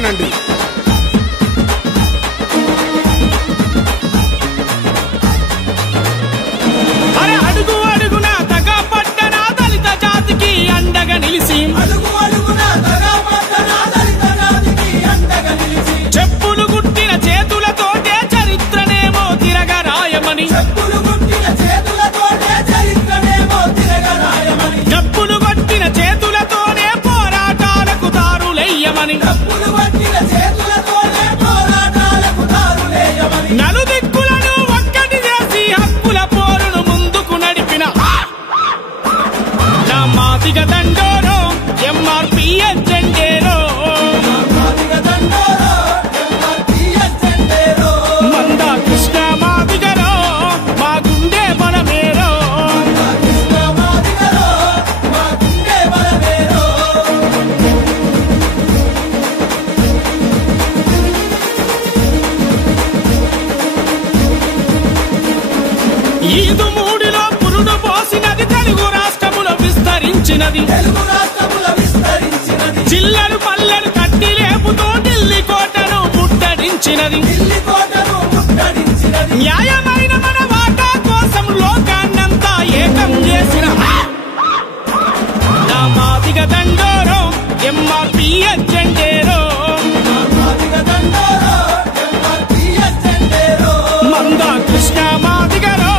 వినండి. అరే అడుగు అడుగున తగా పట్టణ దళిత జాతికి అండగా నిలిచి చెప్పులు గుట్టిన చేతులతోటే చరిత్రనేమో తిరగరాయమని డప్పులు కొట్టిన చేతులతోనే పోరాటాలకు దారులెయ్యమని నలుదిక్కులను ఒక్కటి చేసి హక్కుల పోరును ముందుకు నడిపిన నా మాదిగ దండోరో ఎంఆర్పీఎస్ జెండేరో మంద కృష్ణ మాదిగరో మా గుండె బలమేరో ఈదు మూడిలో పురుడు పోసినది తెలుగు రాష్ట్రములో విస్తరించినది జిల్లలు పల్లెలు కట్టి లేపుతూ ఢిల్లీ కోటను ముట్టడించినది న్యాయమైన మన వాటా కోసం లోకాన్నంతా ఏకం చేసిన నా మాదిగ దండోరో ఎంఆర్పీఎస్ జెండేరో మంద కృష్ణ మాదిగరో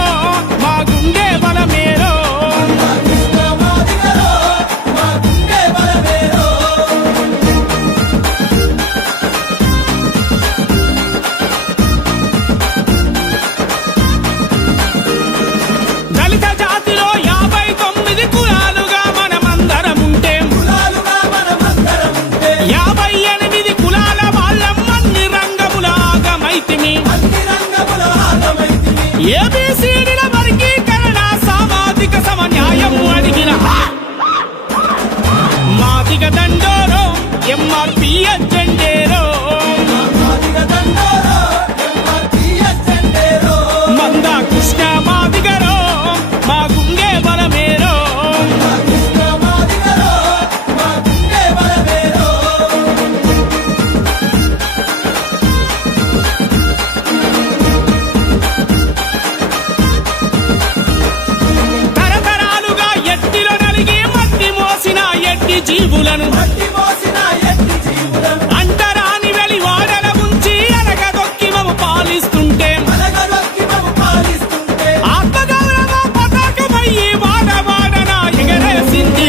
మా గుండె బలమేరో దళిత జాతిలో 59 కులాలుగా మనమందరముంటే 58 కులాల వాళ్ళం అన్ని రంగముల ఆగమైతిమి ఏబిసిడిల వర్గీకరణ సామాజిక సమన్యాయం అడిగిన మాదిగ దండోరో ఎంఆర్పీఎస్ జెండేరో మంద కృష్ణ మాదిగరో మా గుండె బలమేరో తరతరాలుగా ఎట్టిలో నలిగి మట్టి మోసిన ఎట్టి జీవులను అంటరాని వెలి వాడల ఉంచి అనగదొక్కి మము పాలిస్తుంటే ఆత్మగౌరవ పతాకమయ్యి వాడవాడన ఎగరేసింది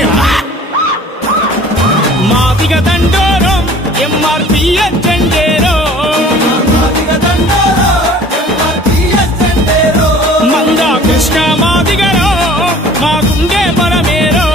మాదిగ దండోరో ఎంఆర్పీఎస్ జెండేరో మంద కృష్ణ మాదిగరో మా గుండె బలమేరో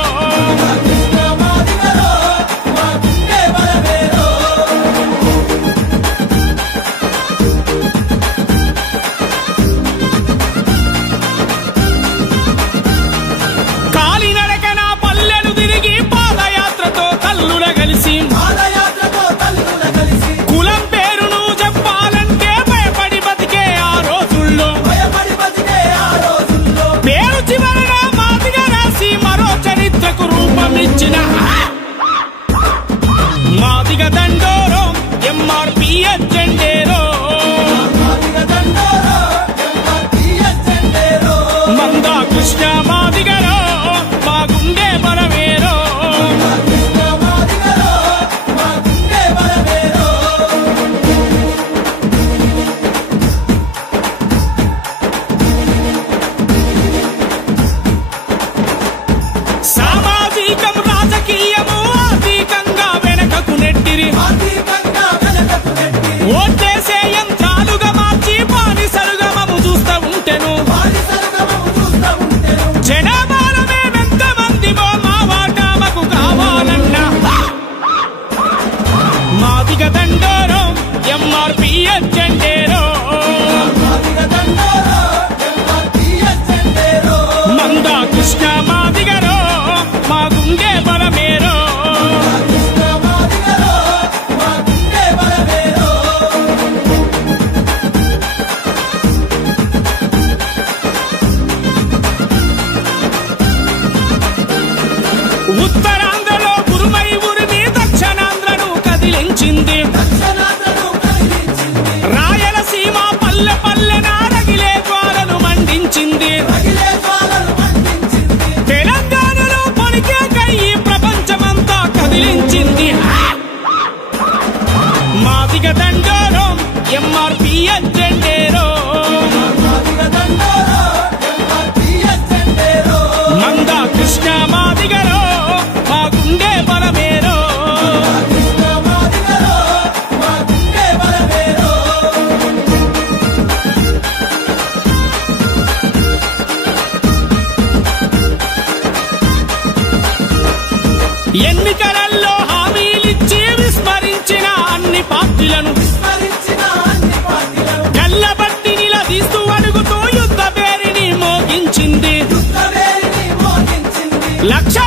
ఎన్నికలలో హామీలిచ్చి విస్మరించిన అన్ని పార్టీలను గల్లబట్టి నిలదీస్తూ అడుగుతూ యుద్ధ పేరిని మోగించింది. లక్ష